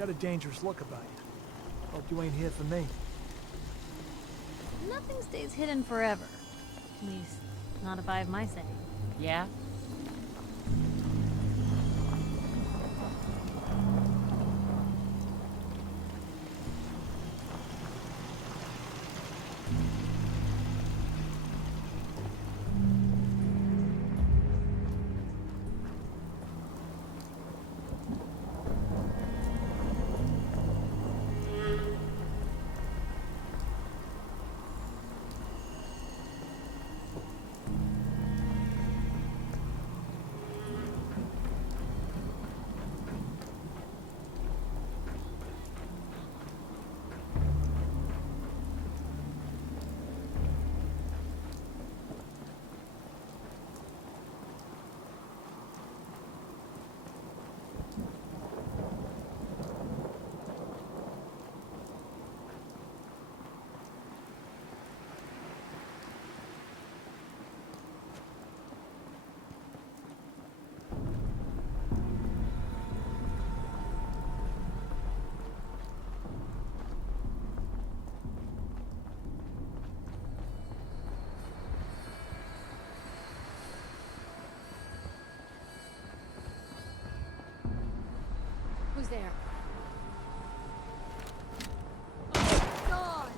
Got a dangerous look about you. Hope you ain't here for me. Nothing stays hidden forever. At least, not if I have my say. Yeah? Who's there? Oh, God!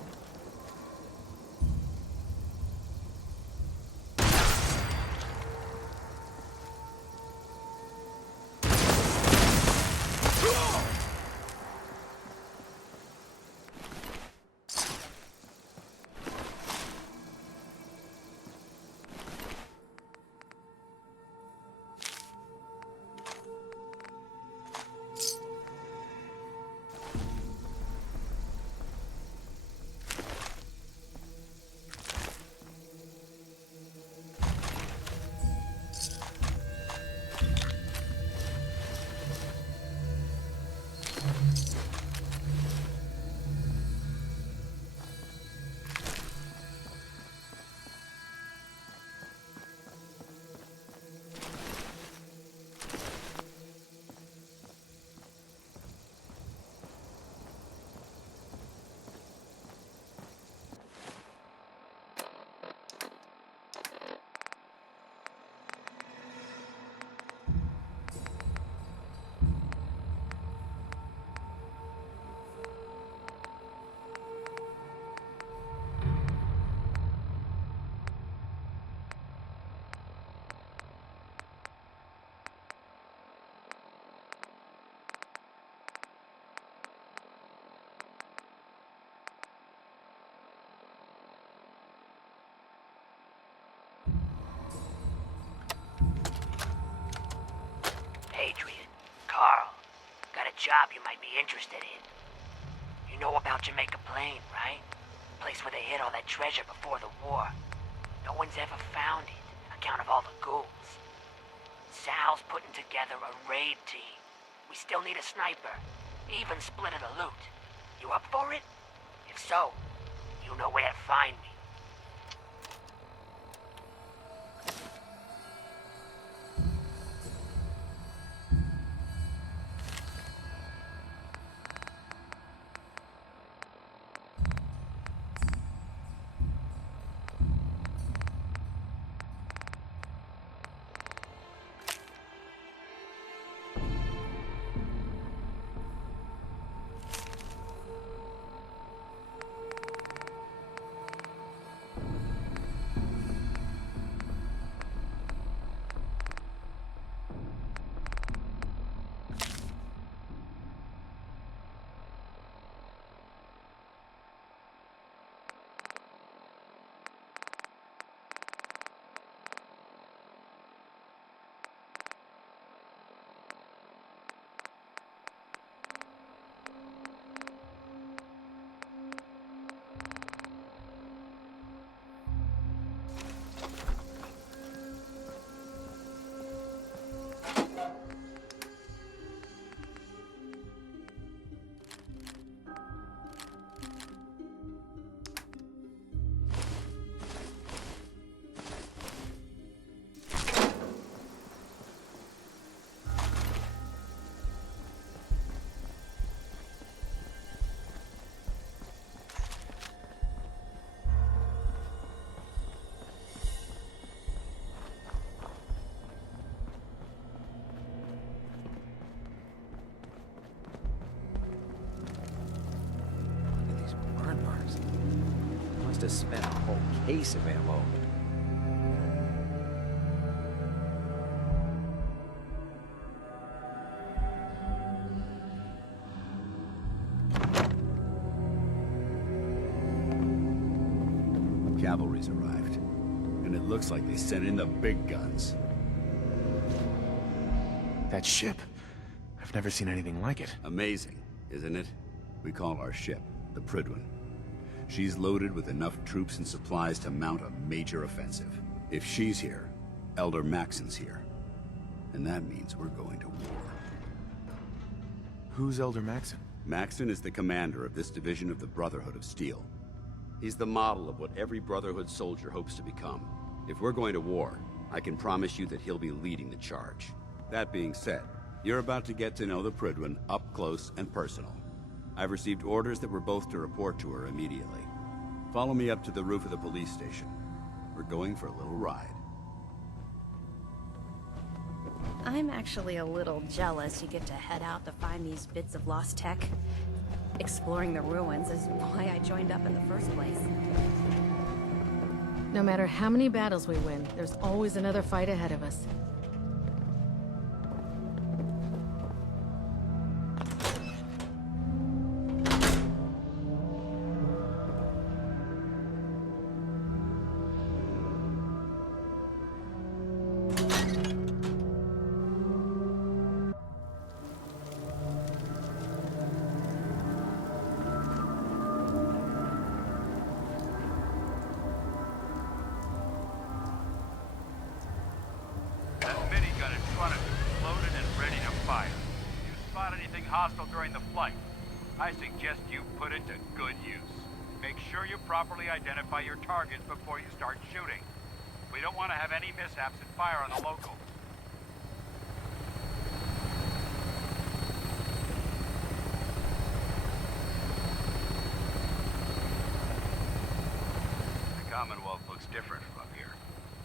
Adrian, Carl, got a job you might be interested in. You know about Jamaica Plain, right? Place where they hid all that treasure before the war. No one's ever found it, account of all the ghouls. Sal's putting together a raid team. We still need a sniper, even split of the loot. You up for it? If so, you know where to find me. to spend a whole case of ammo. Cavalry's arrived, and it looks like they sent in the big guns. That ship. I've never seen anything like it. Amazing, isn't it? We call our ship the Prydwen. She's loaded with enough troops and supplies to mount a major offensive. If she's here, Elder Maxon's here. And that means we're going to war. Who's Elder Maxon? Maxon is the commander of this division of the Brotherhood of Steel. He's the model of what every Brotherhood soldier hopes to become. If we're going to war, I can promise you that he'll be leading the charge. That being said, you're about to get to know the Prydwen up close and personal. I've received orders that we're both to report to her immediately. Follow me up to the roof of the police station. We're going for a little ride. I'm actually a little jealous you get to head out to find these bits of lost tech. Exploring the ruins is why I joined up in the first place. No matter how many battles we win, there's always another fight ahead of us. That minigun in front of you is loaded and ready to fire. If you spot anything hostile during the flight, I suggest you put it to good use. Make sure you properly identify your targets before you start shooting. We don't want to have any mishaps and fire on the locals. The Commonwealth looks different from up here,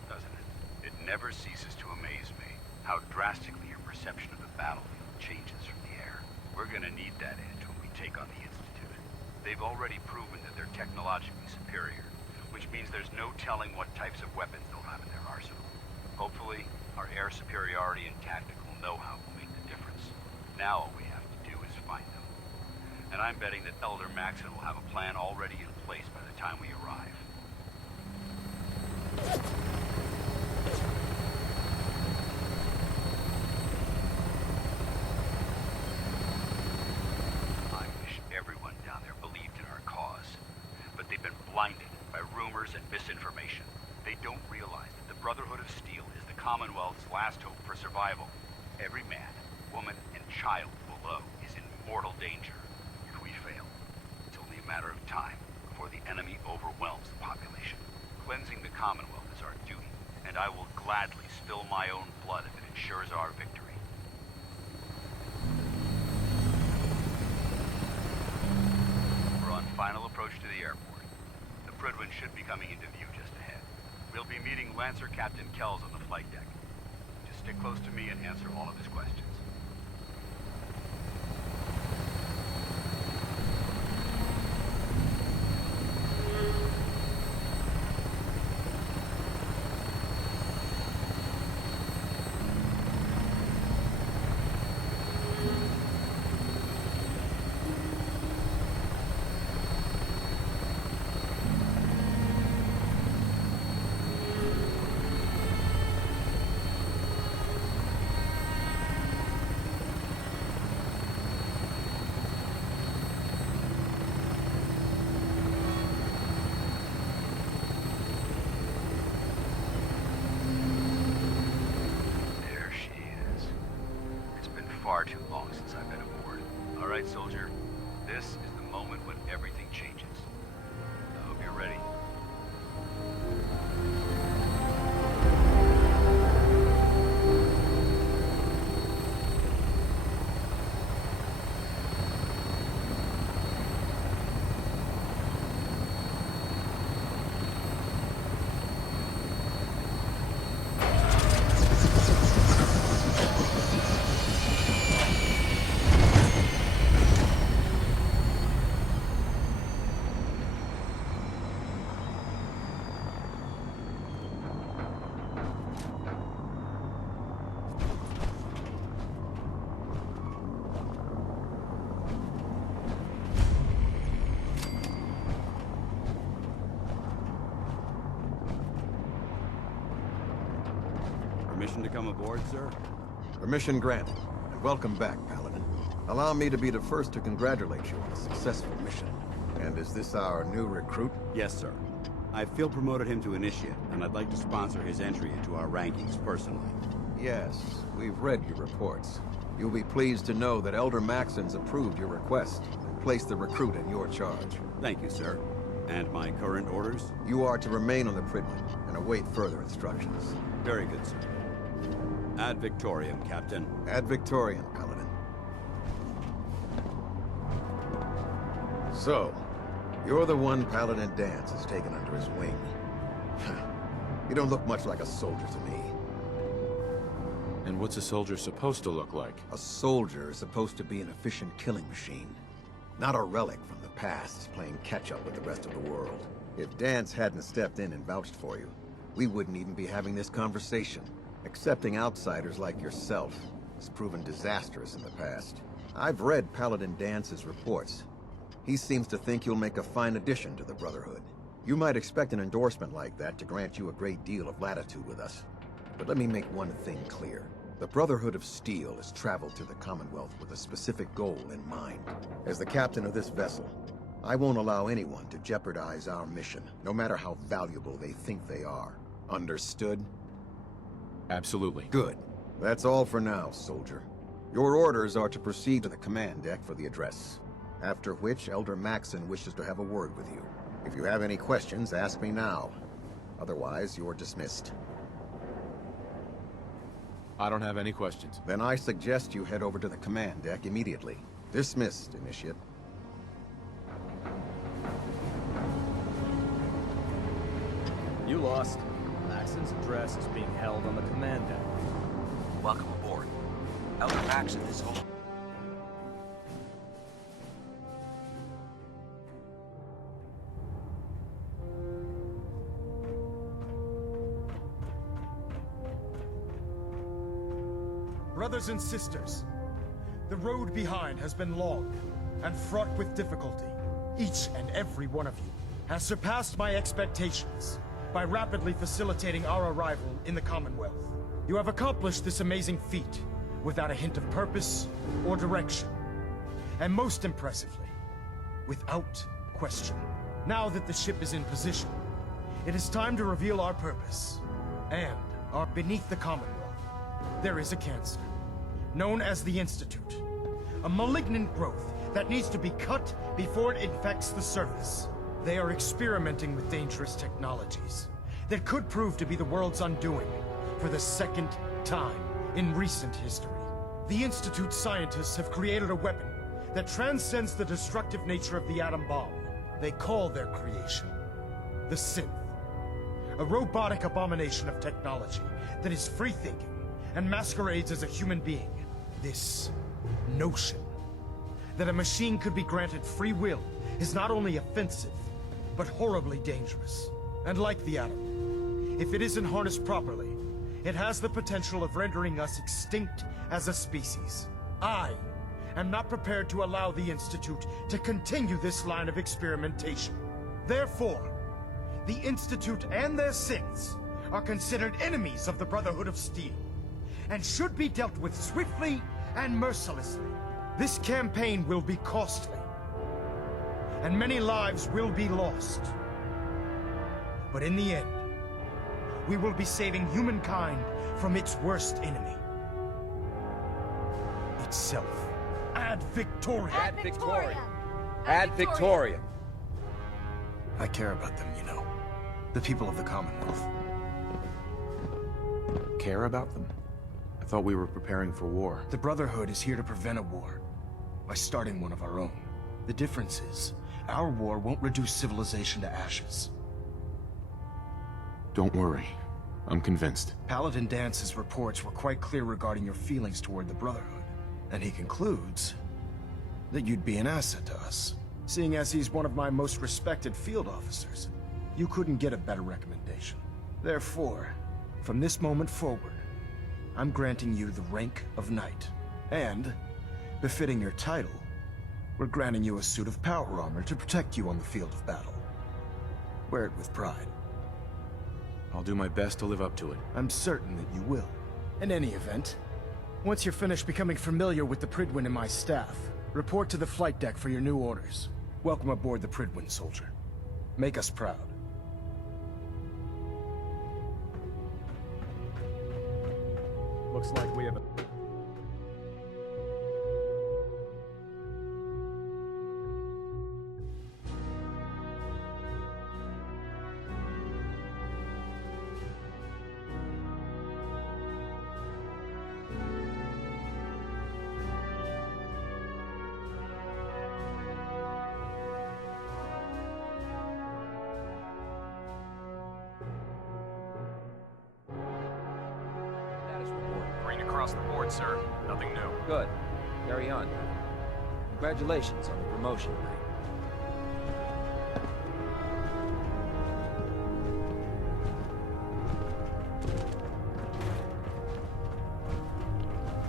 doesn't it? It never ceases to amaze me how drastically your perception of the battlefield changes from the air. We're gonna need that edge when we take on the Institute. They've already proven that they're technologically superior, which means there's no telling what types of weapons they'll have in their arsenal. Hopefully, our air superiority and tactical know-how will make the difference. Now all we have to do is find them. And I'm betting that Elder Maxon will have a plan already in place by the time we arrive. I wish everyone down there believed in our cause. But they've been blinded by rumors and misinformation. They don't realize that the Brotherhood of Steel is the Commonwealth's last hope for survival. Every man, woman, and child below is in mortal danger. If we fail, it's only a matter of time before the enemy overwhelms the population. Cleansing the Commonwealth is our duty, and I will gladly spill my own blood if it ensures our victory. We're on final approach to the airport. The Prydwen should be coming into view just ahead. We'll be meeting Lancer Captain Kells on the flight deck. Just stick close to me and answer all of his questions. There she is. It's been far too long since I've been aboard. All right, soldier. This is the moment when everything changes. I hope you're ready. Permission to come aboard, sir? Permission granted, and welcome back, Paladin. Allow me to be the first to congratulate you on a successful mission. And is this our new recruit? Yes, sir. I feel promoted him to initiate, and I'd like to sponsor his entry into our rankings personally. Yes, we've read your reports. You'll be pleased to know that Elder Maxon's approved your request and placed the recruit in your charge. Thank you, sir. And my current orders? You are to remain on the Pridman and await further instructions. Very good, sir. Ad Victoriam, Captain. Ad Victoriam, Paladin. So, you're the one Paladin Danse has taken under his wing. You don't look much like a soldier to me. And what's a soldier supposed to look like? A soldier is supposed to be an efficient killing machine. Not a relic from the past, playing catch-up with the rest of the world. If Danse hadn't stepped in and vouched for you, we wouldn't even be having this conversation. Accepting outsiders like yourself has proven disastrous in the past. I've read Paladin Dance's reports. He seems to think you'll make a fine addition to the Brotherhood. You might expect an endorsement like that to grant you a great deal of latitude with us. But let me make one thing clear. The Brotherhood of Steel has traveled to the Commonwealth with a specific goal in mind. As the captain of this vessel, I won't allow anyone to jeopardize our mission, no matter how valuable they think they are. Understood? Absolutely. Good. That's all for now, soldier. Your orders are to proceed to the command deck for the address. After which, Elder Maxon wishes to have a word with you. If you have any questions, ask me now. Otherwise, you're dismissed. I don't have any questions. Then I suggest you head over to the command deck immediately. Dismissed, Initiate. You lost. Maxon's address is being held on the command deck. Welcome aboard. Elder Maxon is home. Brothers and sisters, the road behind has been long and fraught with difficulty. Each and every one of you has surpassed my expectations by rapidly facilitating our arrival in the Commonwealth. You have accomplished this amazing feat without a hint of purpose or direction. And most impressively, without question. Now that the ship is in position, it is time to reveal our purpose. And beneath the Commonwealth, there is a cancer, known as the Institute. A malignant growth that needs to be cut before it infects the surface. They are experimenting with dangerous technologies that could prove to be the world's undoing for the second time in recent history. The Institute scientists have created a weapon that transcends the destructive nature of the atom bomb. They call their creation the Synth. A robotic abomination of technology that is free-thinking and masquerades as a human being. This notion that a machine could be granted free will is not only offensive, but horribly dangerous. And like the atom, if it isn't harnessed properly, it has the potential of rendering us extinct as a species. I am not prepared to allow the Institute to continue this line of experimentation. Therefore, the Institute and their synths are considered enemies of the Brotherhood of Steel, and should be dealt with swiftly and mercilessly. This campaign will be costly, and many lives will be lost. But in the end, we will be saving humankind from its worst enemy. Itself. Ad Victoriam! Ad Victoriam! Ad Victoriam! I care about them, you know. The people of the Commonwealth. Care about them? I thought we were preparing for war. The Brotherhood is here to prevent a war by starting one of our own. The difference is, our war won't reduce civilization to ashes. Don't worry. I'm convinced. Paladin Dance's reports were quite clear regarding your feelings toward the Brotherhood. And he concludes that you'd be an asset to us. Seeing as he's one of my most respected field officers, you couldn't get a better recommendation. Therefore, from this moment forward, I'm granting you the rank of Knight. And, befitting your title, we're granting you a suit of power armor to protect you on the field of battle. Wear it with pride. I'll do my best to live up to it. I'm certain that you will. In any event, once you're finished becoming familiar with the Prydwen and my staff, report to the flight deck for your new orders. Welcome aboard the Prydwen, soldier. Make us proud. Looks like we have a... Status report. Green across the board, sir. Nothing new. Good. Carry on. Congratulations on the promotion, Knight.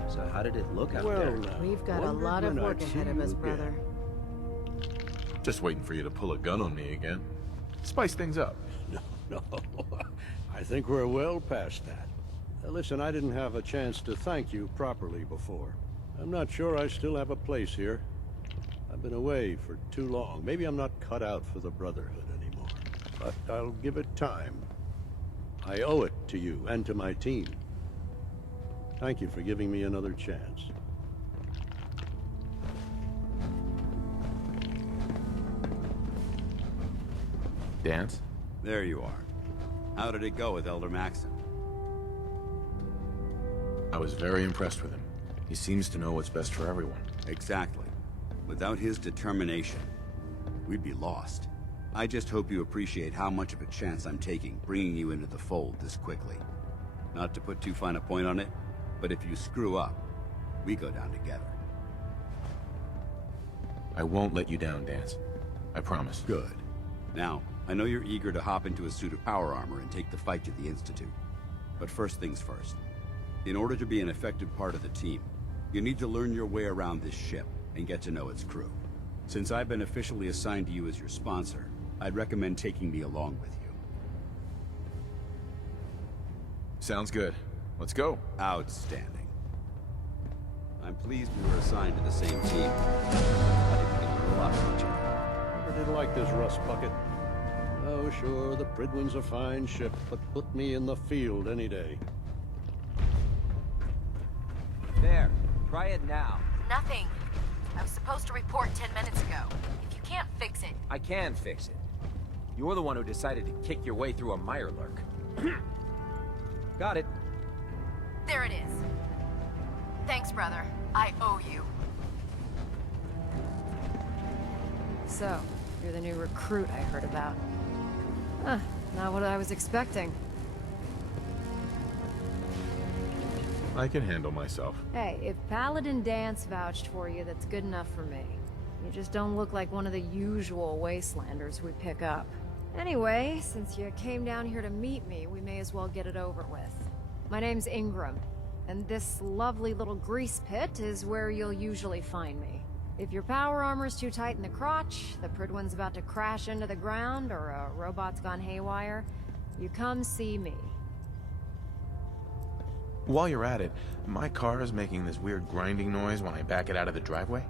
So how did it look out there? We've got a lot of work ahead of us, brother. Just waiting for you to pull a gun on me again. Spice things up. No, I think we're well past that. Listen, I didn't have a chance to thank you properly before. I'm not sure I still have a place here. I've been away for too long. Maybe I'm not cut out for the Brotherhood anymore. But I'll give it time. I owe it to you and to my team. Thank you for giving me another chance. Dance? There you are. How did it go with Elder Maxon? I was very impressed with him. He seems to know what's best for everyone. Exactly. Without his determination, we'd be lost. I just hope you appreciate how much of a chance I'm taking bringing you into the fold this quickly. Not to put too fine a point on it, but if you screw up, we go down together. I won't let you down, Dance. I promise. Good. Now, I know you're eager to hop into a suit of power armor and take the fight to the Institute. But first things first. In order to be an effective part of the team, you need to learn your way around this ship and get to know its crew. Since I've been officially assigned to you as your sponsor, I'd recommend taking me along with you. Sounds good. Let's go. Outstanding. I'm pleased we were assigned to the same team. I think we can grow up with each other. Never did like this rust bucket. Oh, sure, the Prydwen's a fine ship, but put me in the field any day. There. Try it now. Nothing. I was supposed to report 10 minutes ago. If you can't fix it... I can fix it. You're the one who decided to kick your way through a Mirelurk. Got it. There it is. Thanks, brother. I owe you. So, you're the new recruit I heard about. Huh, not what I was expecting. I can handle myself. Hey, if Paladin Dance vouched for you, that's good enough for me. You just don't look like one of the usual wastelanders we pick up. Anyway, since you came down here to meet me, we may as well get it over with. My name's Ingram, and this lovely little grease pit is where you'll usually find me. If your power armor's too tight in the crotch, the Prydwen's about to crash into the ground, or a robot's gone haywire, you come see me. While you're at it, my car is making this weird grinding noise when I back it out of the driveway.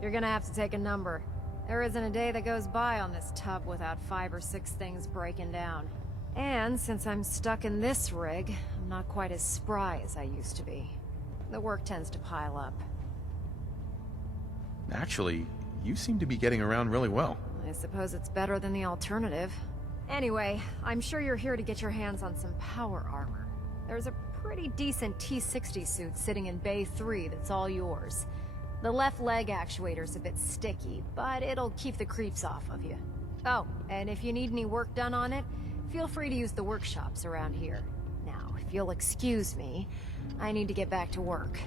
You're gonna have to take a number. There isn't a day that goes by on this tub without 5 or 6 things breaking down. And since I'm stuck in this rig, I'm not quite as spry as I used to be. The work tends to pile up. Actually, you seem to be getting around really well. I suppose it's better than the alternative. Anyway, I'm sure you're here to get your hands on some power armor. There's a pretty decent T-60 suit sitting in Bay 3 that's all yours. The left leg actuator's a bit sticky, but it'll keep the creeps off of you. Oh, and if you need any work done on it, feel free to use the workshops around here. Now, if you'll excuse me, I need to get back to work.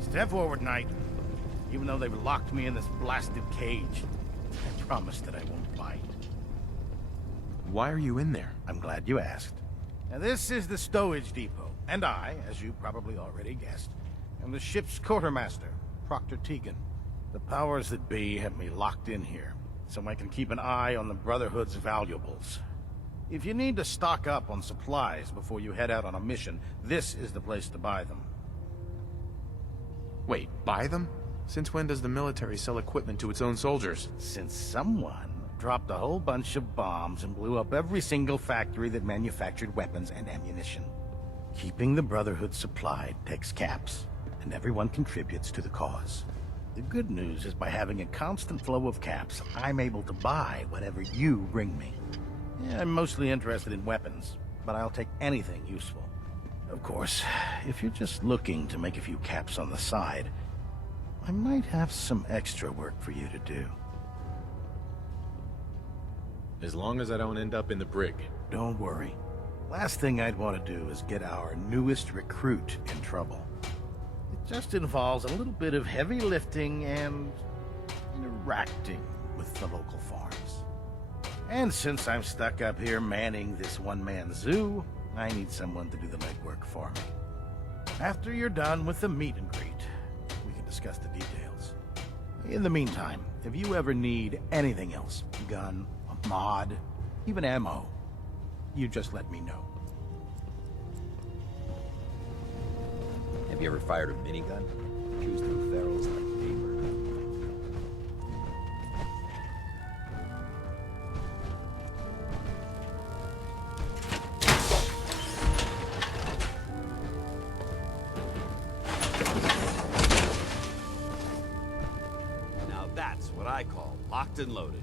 Step forward, Knight. Even though they've locked me in this blasted cage, I promise that I won't bite. Why are you in there? I'm glad you asked. Now, this is the stowage depot, and I, as you probably already guessed, am the ship's quartermaster, Proctor Tegan. The powers that be have me locked in here, so I can keep an eye on the Brotherhood's valuables. If you need to stock up on supplies before you head out on a mission, this is the place to buy them. Wait, buy them? Since when does the military sell equipment to its own soldiers? Since someone dropped a whole bunch of bombs and blew up every single factory that manufactured weapons and ammunition. Keeping the Brotherhood supplied takes caps, and everyone contributes to the cause. The good news is by having a constant flow of caps, I'm able to buy whatever you bring me. Yeah, I'm mostly interested in weapons, but I'll take anything useful. Of course, if you're just looking to make a few caps on the side, I might have some extra work for you to do. As long as I don't end up in the brig. Don't worry. Last thing I'd want to do is get our newest recruit in trouble. It just involves a little bit of heavy lifting and interacting with the local farms. And since I'm stuck up here manning this one-man zoo, I need someone to do the legwork for me. After you're done with the meet and greet, we can discuss the details. In the meantime, if you ever need anything else, gun, a mod, even ammo, you just let me know. Have you ever fired a minigun? Chews through barrels like paper. Now that's what I call locked and loaded.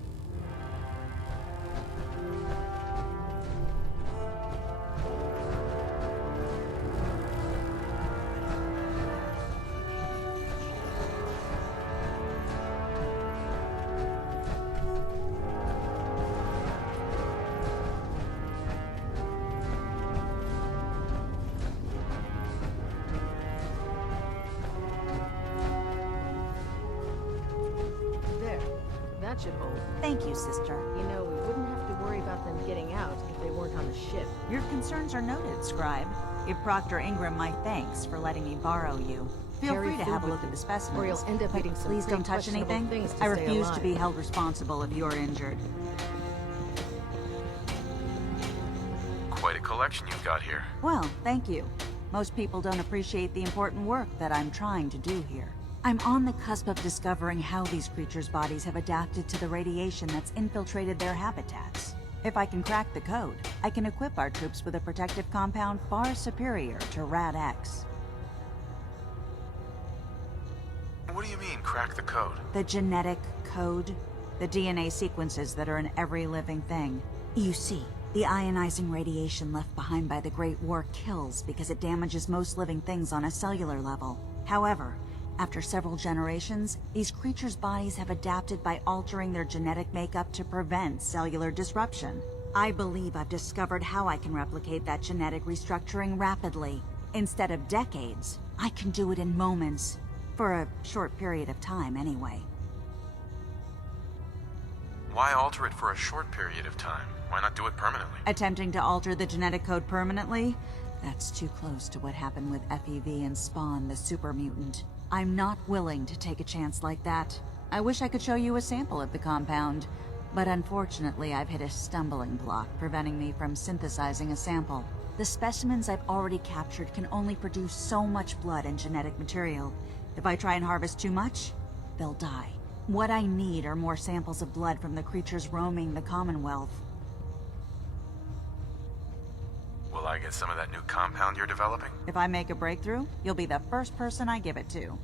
That should hold. Thank you, sister. You know, we wouldn't have to worry about them getting out if they weren't on the ship. Your concerns are noted, Scribe. Give Proctor Ingram my thanks for letting me borrow you. Feel Carry free to food have a with look at you, the specimens. or you'll end up but eating some please pretty don't touch questionable anything. things to I stay refuse to alive. be held responsible if you're injured. Quite a collection you've got here. Well, thank you. Most people don't appreciate the important work that I'm trying to do here. I'm on the cusp of discovering how these creatures' bodies have adapted to the radiation that's infiltrated their habitats. If I can crack the code, I can equip our troops with a protective compound far superior to Rad-X. What do you mean, crack the code? The genetic code. The DNA sequences that are in every living thing. You see, the ionizing radiation left behind by the Great War kills because it damages most living things on a cellular level. However, after several generations, these creatures' bodies have adapted by altering their genetic makeup to prevent cellular disruption. I believe I've discovered how I can replicate that genetic restructuring rapidly. Instead of decades, I can do it in moments. For a short period of time, anyway. Why alter it for a short period of time? Why not do it permanently? Attempting to alter the genetic code permanently? That's too close to what happened with FEV and Spawn, the super mutant. I'm not willing to take a chance like that. I wish I could show you a sample of the compound, but unfortunately I've hit a stumbling block preventing me from synthesizing a sample. The specimens I've already captured can only produce so much blood and genetic material. If I try and harvest too much, they'll die. What I need are more samples of blood from the creatures roaming the Commonwealth. Will I get some of that new compound you're developing? If I make a breakthrough, you'll be the first person I give it to.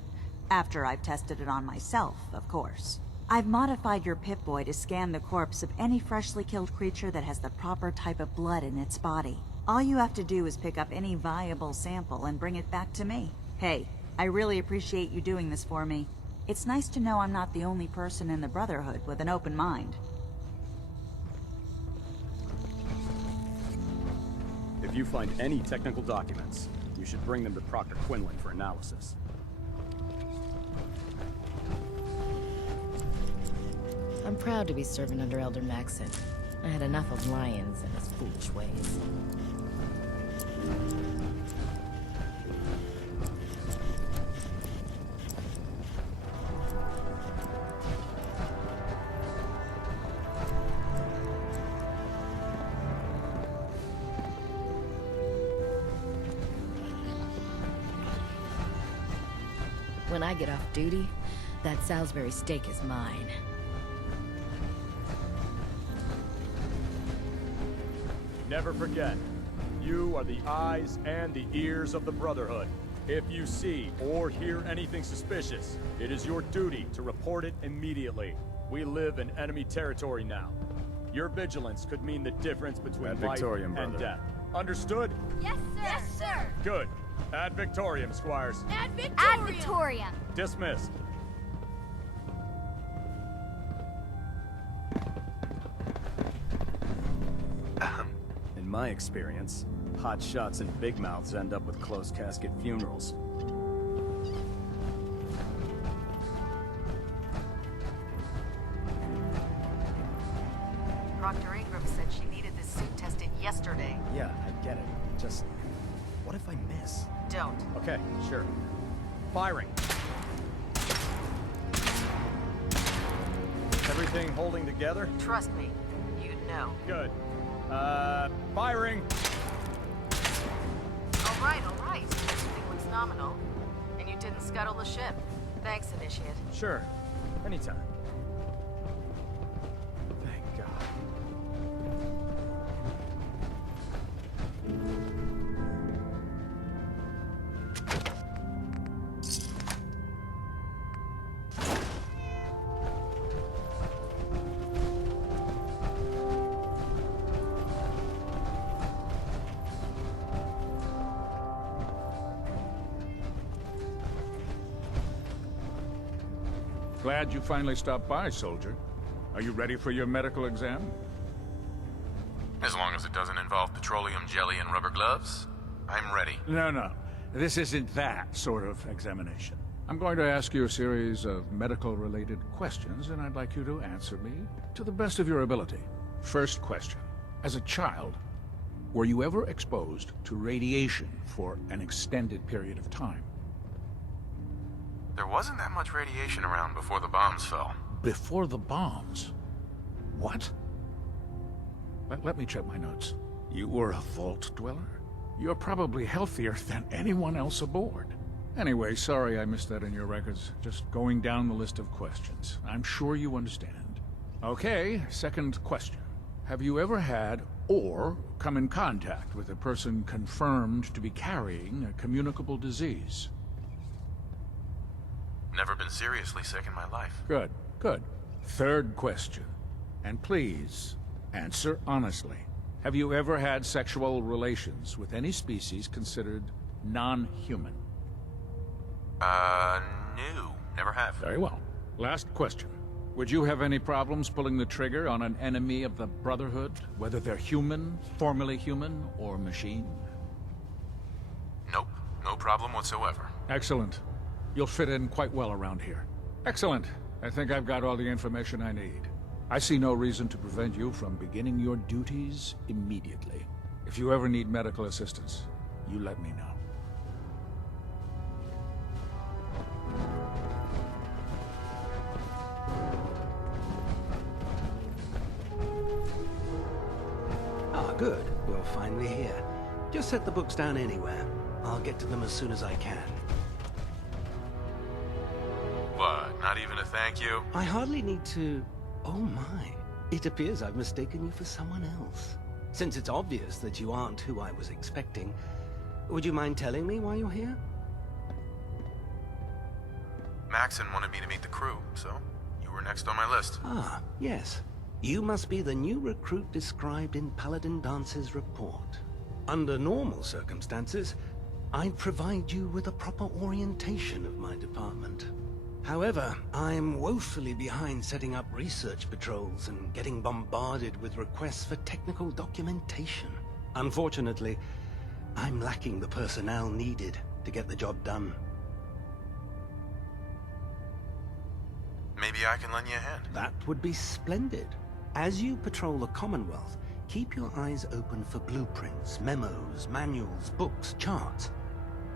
After I've tested it on myself, of course. I've modified your Pip-Boy to scan the corpse of any freshly killed creature that has the proper type of blood in its body. All you have to do is pick up any viable sample and bring it back to me. Hey, I really appreciate you doing this for me. It's nice to know I'm not the only person in the Brotherhood with an open mind. If you find any technical documents, you should bring them to Proctor Quinlan for analysis. I'm proud to be serving under Elder Maxson. I had enough of Lyons and his foolish ways. When I get off duty, that Salisbury steak is mine. Never forget, you are the eyes and the ears of the Brotherhood. If you see or hear anything suspicious, it is your duty to report it immediately. We live in enemy territory now. Your vigilance could mean the difference between Ad life Victoriam, and brother. death. Understood? Yes, sir. Yes, sir. Good. Ad Victoriam, Squires. Ad Victoriam. Ad Victoriam. Dismissed. In my experience, hot shots and big mouths end up with closed casket funerals. Proctor Ingram said she needed this suit tested yesterday. Yeah, I get it. Just, what if I miss? Don't. Okay, sure. Firing. Everything holding together? Trust me, you'd know. Good. Firing! All right, all right. Everything looks nominal. And you didn't scuttle the ship. Thanks, Initiate. Sure. Anytime. Thank God. Glad you finally stopped by, soldier. Are you ready for your medical exam? As long as it doesn't involve petroleum jelly and rubber gloves, I'm ready. No. This isn't that sort of examination. I'm going to ask you a series of medical-related questions, and I'd like you to answer me to the best of your ability. First question. As a child, were you ever exposed to radiation for an extended period of time? There wasn't that much radiation around before the bombs fell. Before the bombs? What? Let me check my notes. You were a vault dweller? You're probably healthier than anyone else aboard. Anyway, sorry I missed that in your records. Just going down the list of questions. I'm sure you understand. Okay, second question. Have you ever had or come in contact with a person confirmed to be carrying a communicable disease? Never been seriously sick in my life. Good. Third question. And please, answer honestly. Have you ever had sexual relations with any species considered non-human? No. Never have. Very well. Last question. Would you have any problems pulling the trigger on an enemy of the Brotherhood, whether they're human, formerly human, or machine? Nope. No problem whatsoever. Excellent. You'll fit in quite well around here. Excellent. I think I've got all the information I need. I see no reason to prevent you from beginning your duties immediately. If you ever need medical assistance, you let me know. Ah, good. We're finally here. Just set the books down anywhere. I'll get to them as soon as I can. What? Not even a thank you? I hardly need to... Oh my. It appears I've mistaken you for someone else. Since it's obvious that you aren't who I was expecting, would you mind telling me why you're here? Maxon wanted me to meet the crew, so you were next on my list. Ah, yes. You must be the new recruit described in Paladin Dance's report. Under normal circumstances, I'd provide you with a proper orientation of my department. However, I'm woefully behind setting up research patrols and getting bombarded with requests for technical documentation. Unfortunately, I'm lacking the personnel needed to get the job done. Maybe I can lend you a hand. That would be splendid. As you patrol the Commonwealth, keep your eyes open for blueprints, memos, manuals, books, charts.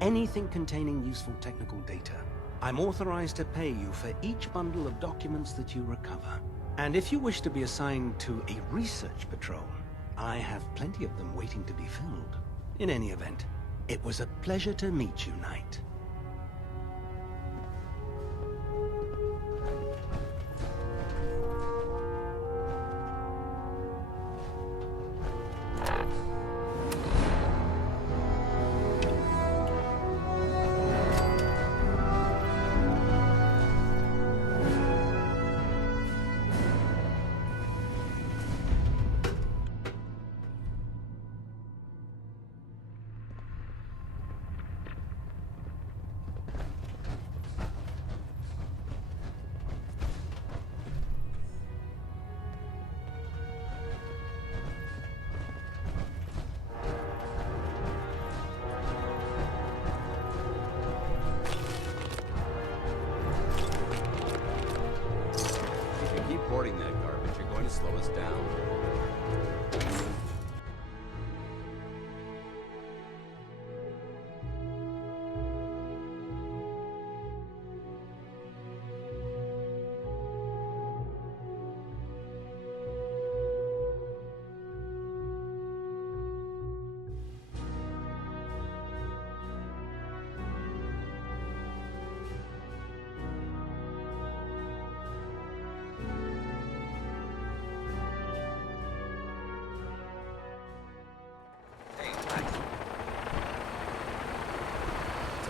Anything containing useful technical data. I'm authorized to pay you for each bundle of documents that you recover. And if you wish to be assigned to a research patrol, I have plenty of them waiting to be filled. In any event, it was a pleasure to meet you, Knight.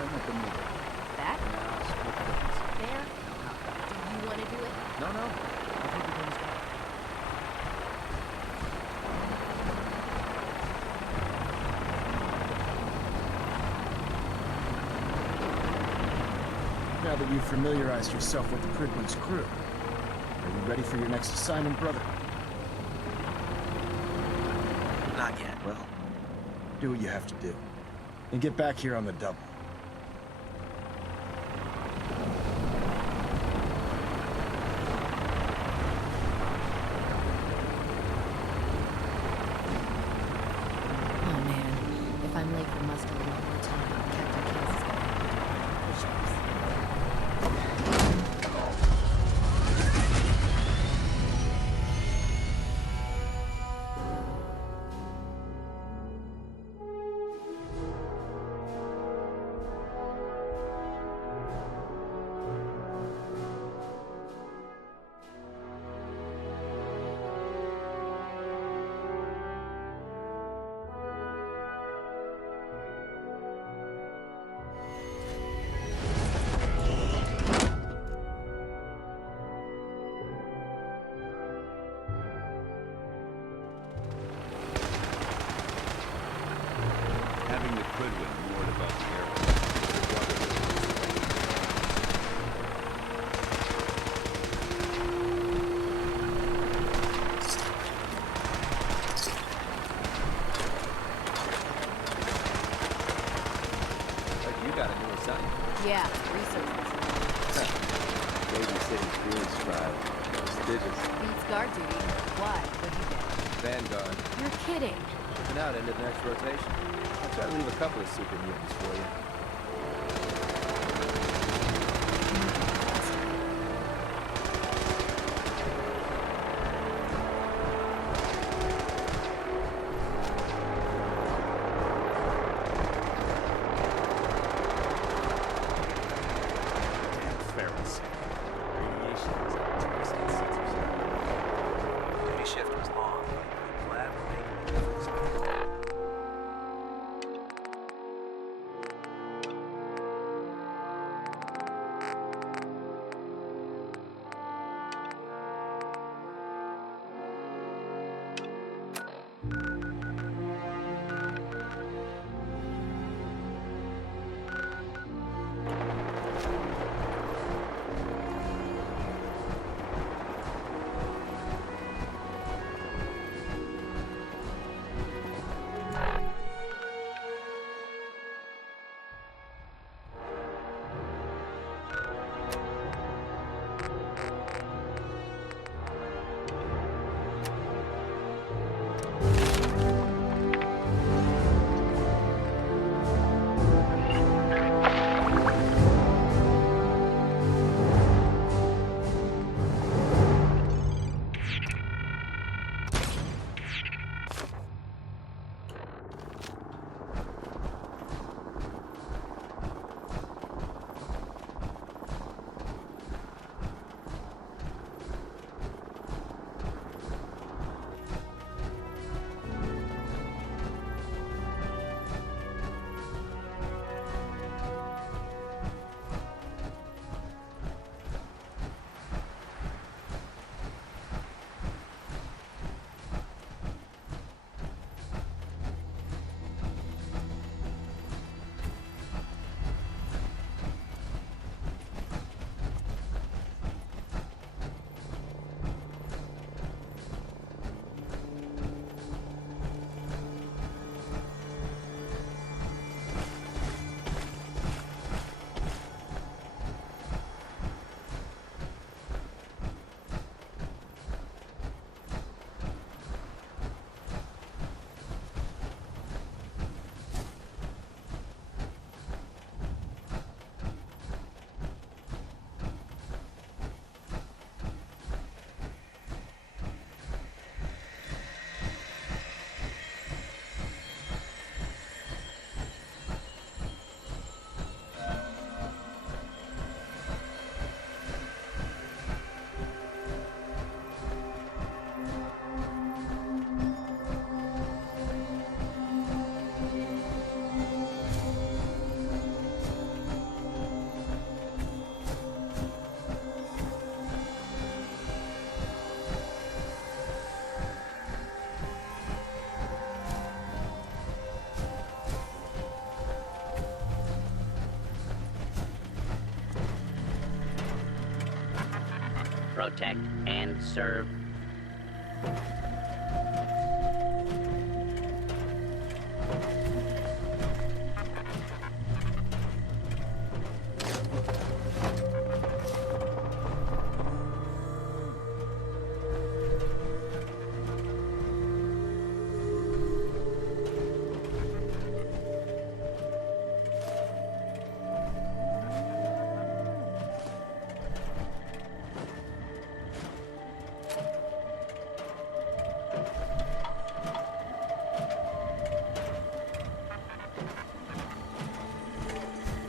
something at the meeting. That? Now, split the difference. There? Do you want to do it? No, no. I think we're doing this back. Now that you've familiarized yourself with the Prydwen's crew, are you ready for your next assignment, brother? Not yet. Well, do what you have to do. And get back here on the double. Oh man, if I'm late for muster one more time, Captain Case is gonna have to push-ups. Having the Prydwen moored above the airport, the Brotherhood But you got a new assignment. Yeah, research. Babysitting field scribe. Prestigious. Beats guard duty. Why? What'd you get? Vanguard. You're kidding. Looking out into the next rotation. I'll try to leave a couple of super mutants for you. Ferris. Radiation was at twisted sensors. Duty shift was long, but I'm glad we're making the difference. Protect and serve.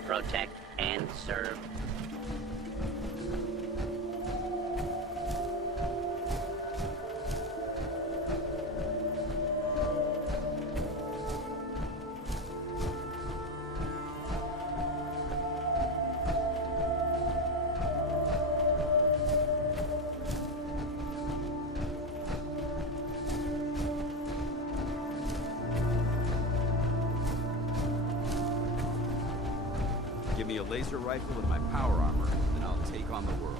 Protect and serve. Give me a laser rifle and my power armor, and I'll take on the world.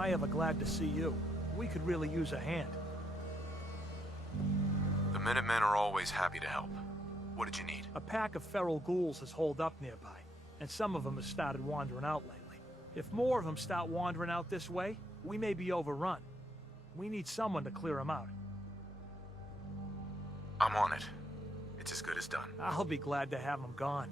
Am I ever glad to see you? We could really use a hand. The Minutemen are always happy to help. What did you need? A pack of feral ghouls has holed up nearby, and some of them have started wandering out lately. If more of them start wandering out this way, we may be overrun. We need someone to clear them out. I'm on it. It's as good as done. I'll be glad to have them gone.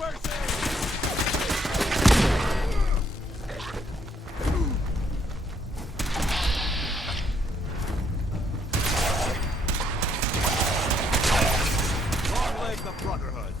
Long leg the Brotherhood.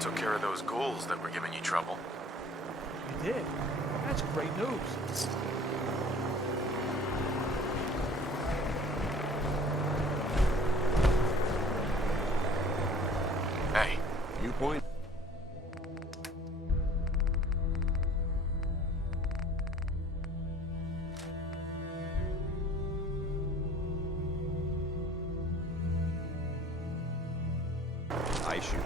Took care of those ghouls that were giving you trouble. You did? That's great news. Hey. Viewpoint? I shoot.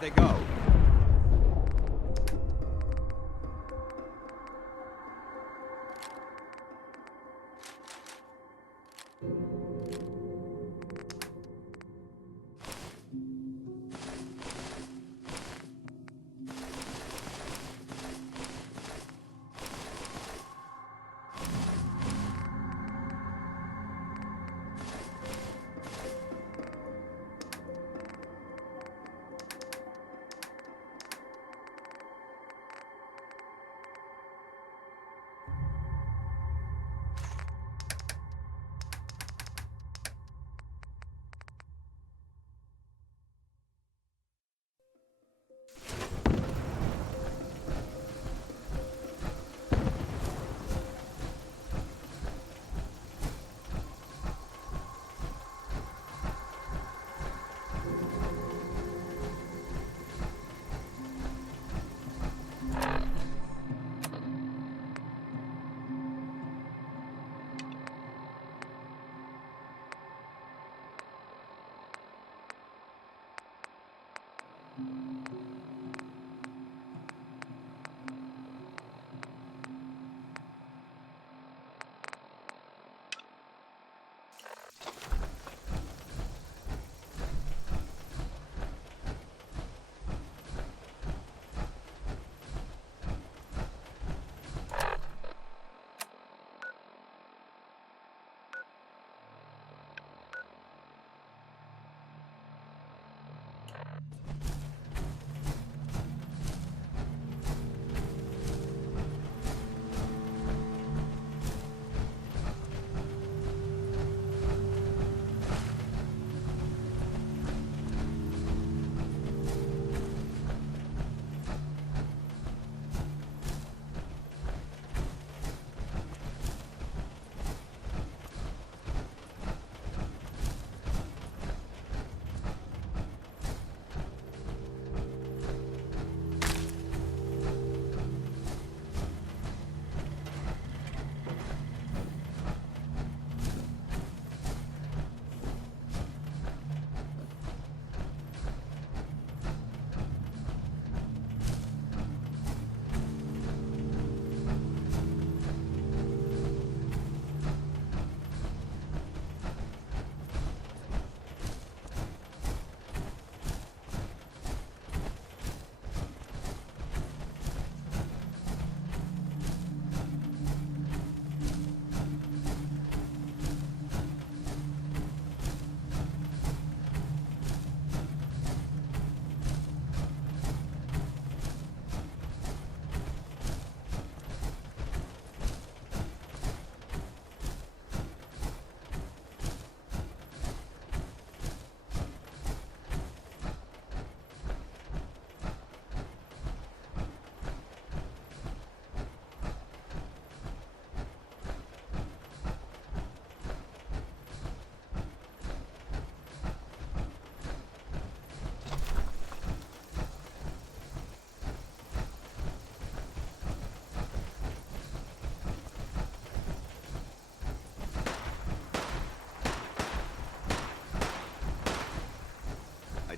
Where'd they go?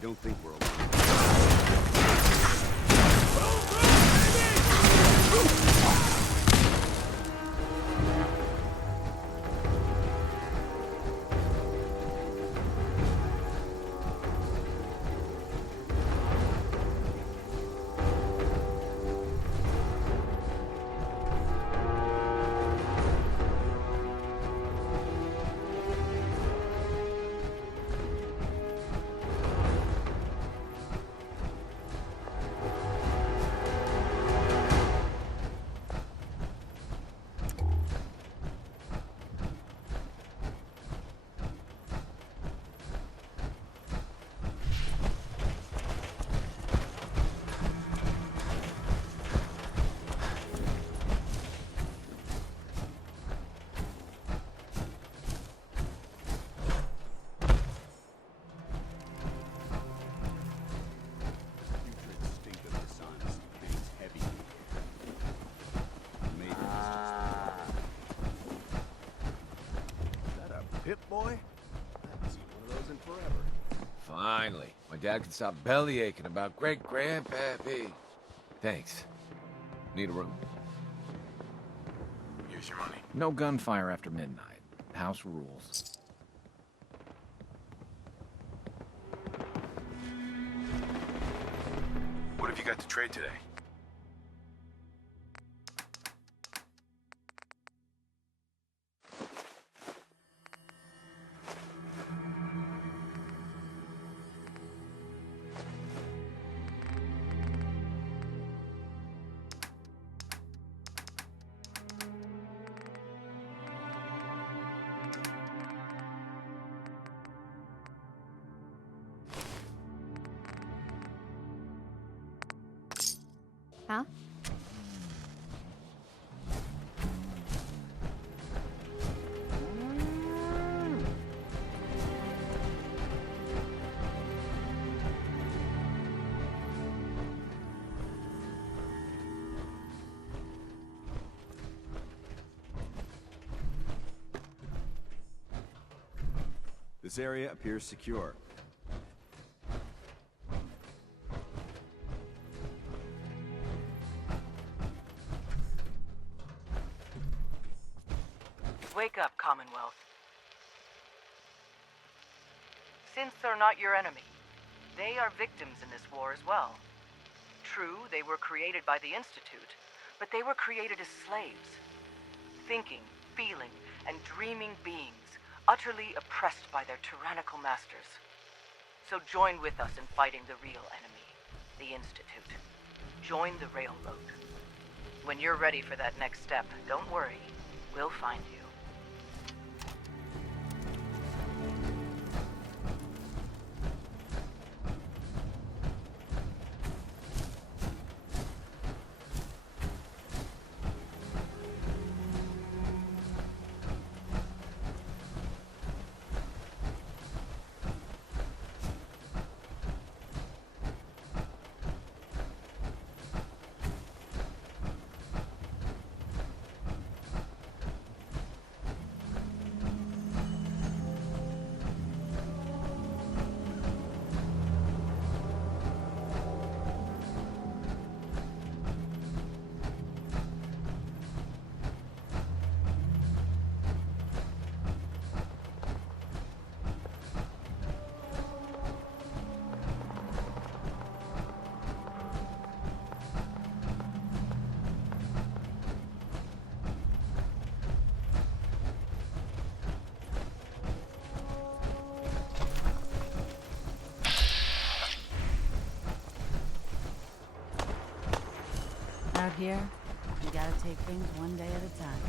don't think we're alone. Pip boy? I haven't seen one of those in forever. Finally. My dad can stop belly aching about great-grandpappy. Thanks. Need a room? Here's your money. No gunfire after midnight. House rules. What have you got to trade today? Huh? This area appears secure. Wake up, Commonwealth. Synths are not your enemy. They are victims in this war as well. True, they were created by the Institute, but they were created as slaves. Thinking, feeling, and dreaming beings, utterly oppressed by their tyrannical masters. So join with us in fighting the real enemy, the Institute. Join the Railroad. When you're ready for that next step, don't worry. We'll find you. Out here, you gotta take things one day at a time.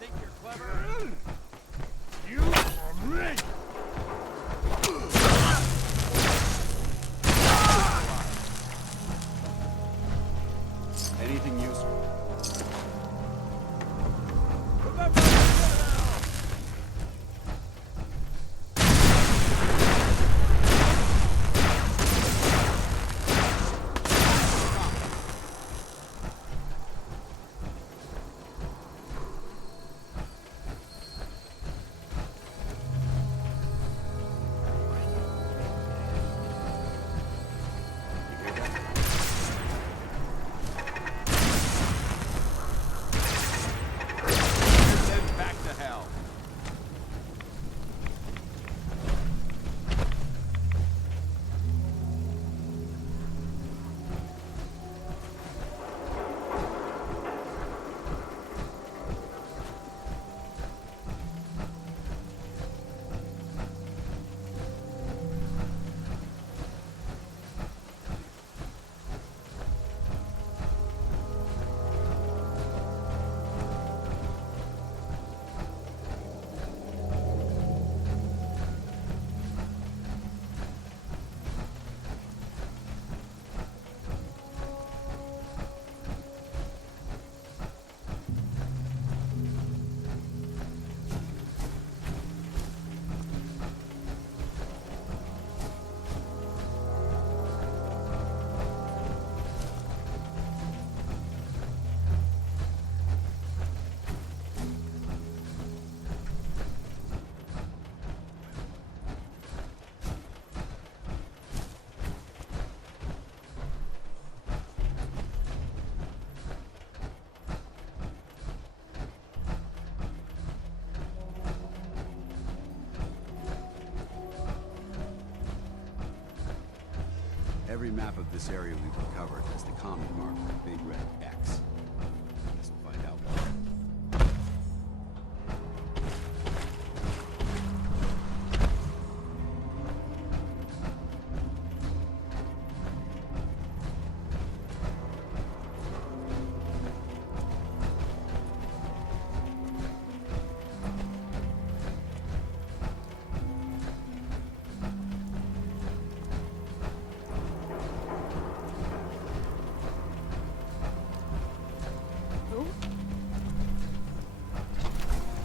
Think you're clever? You are me! Anything useful? Every map of this area we've recovered has the common marker, big red X. Guess we'll find out why.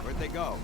Where'd they go?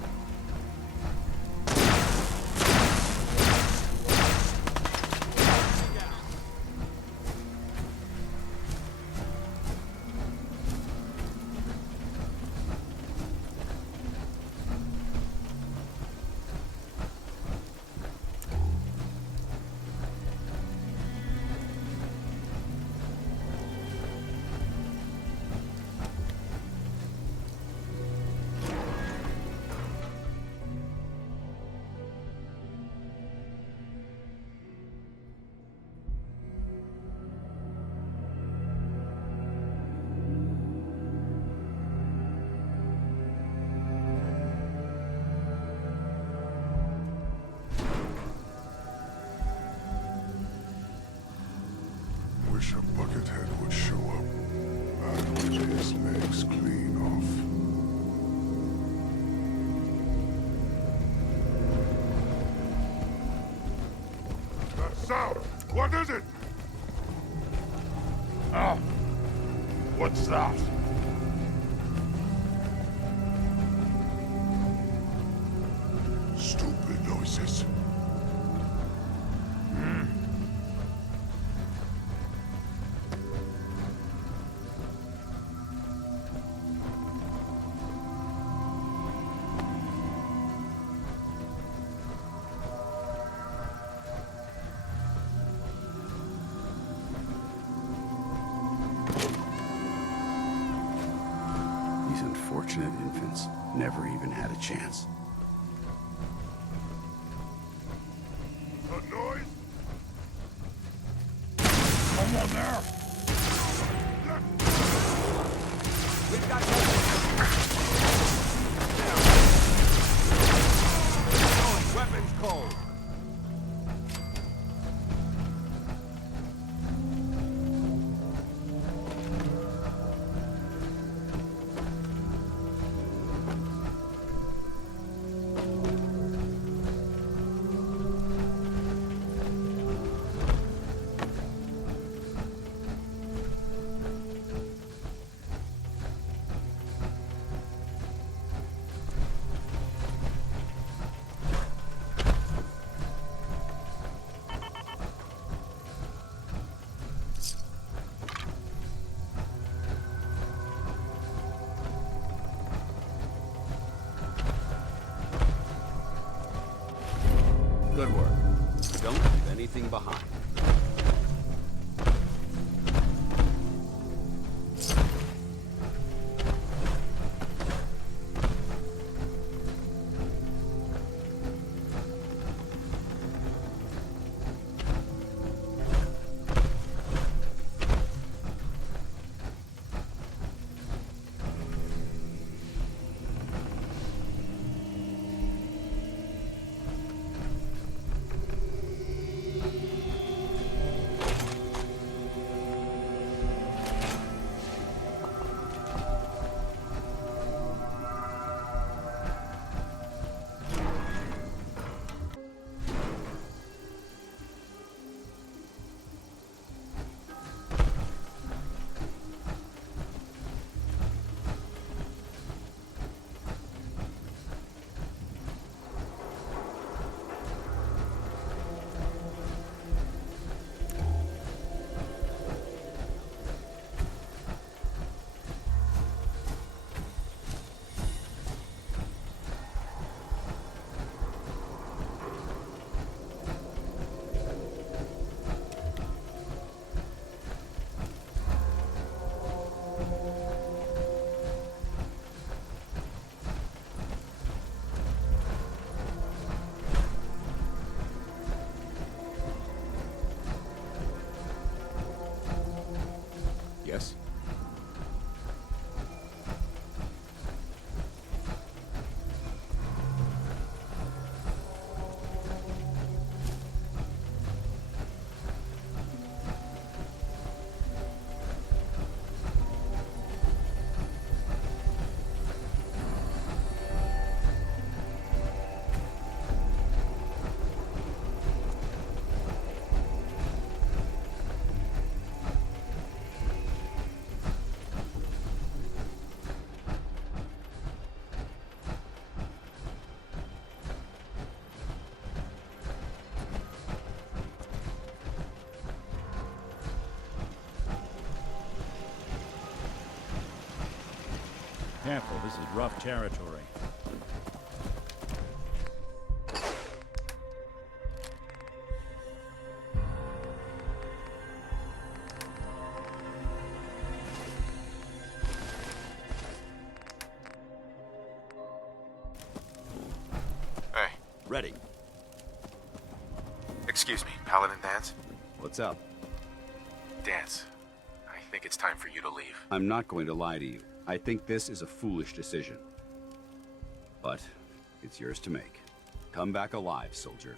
Wish a Buckethead would show up. I'd rip his legs clean off. That sound! What is it? Oh! What's that? Stupid noises. These unfortunate infants never even had a chance. A noise? Someone there! We've got weapons cold. Good work. Don't leave anything behind. Careful, this is rough territory. Hey. Ready. Excuse me, Paladin Dance? What's up? Dance, I think it's time for you to leave. I'm not going to lie to you. I think this is a foolish decision. But it's yours to make. Come back alive, soldier.